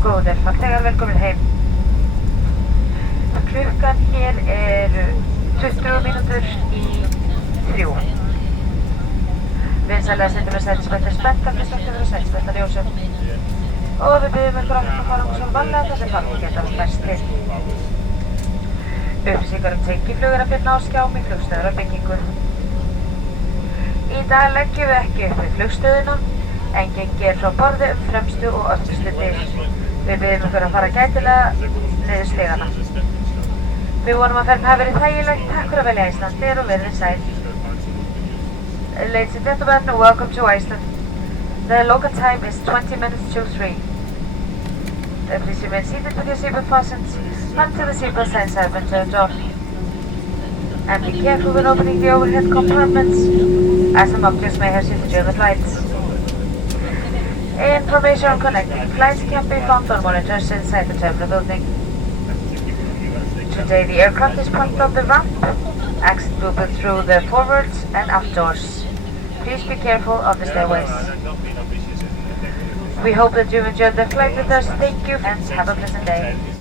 Góðir farþegar, velkomin heim. Klukkan hér 20 mínútur í 3. Vinsamlega sitjum við sætisbelti spenntar með stökkum fyrir sætisbeltarljósum. Og við biðjum ykkur að fara svo varlega þar sem farþegar geta best til. Upplýsingar tengiflug að finna á skjám í flugstöðar og byggingu. Í dag leggjum við ekki upp við flugstöðina, en gengið frá borði fremstu og öftustu dyr. Við biðjum ykkur að fara gætilega niður stigana. Við vonum að ferðin hafi verið þægilegt. Takk fyrir að velja Iceland og verið sæl. Ladies and gentlemen, welcome to Iceland. The local time is 20 minutes to 3. Please remain seated with your seatbelt fastened until the seatbelt signs have been turned off. And be careful when opening the overhead compartments, as some objects may have shifted during the flight. Information on connecting flights can be found on monitors inside the terminal building. Today the aircraft is parked on the ramp. Exit will be through the forward and aft doors. Please be careful of the stairways. We hope that you've enjoyed the flight with us. Thank you and have a pleasant day.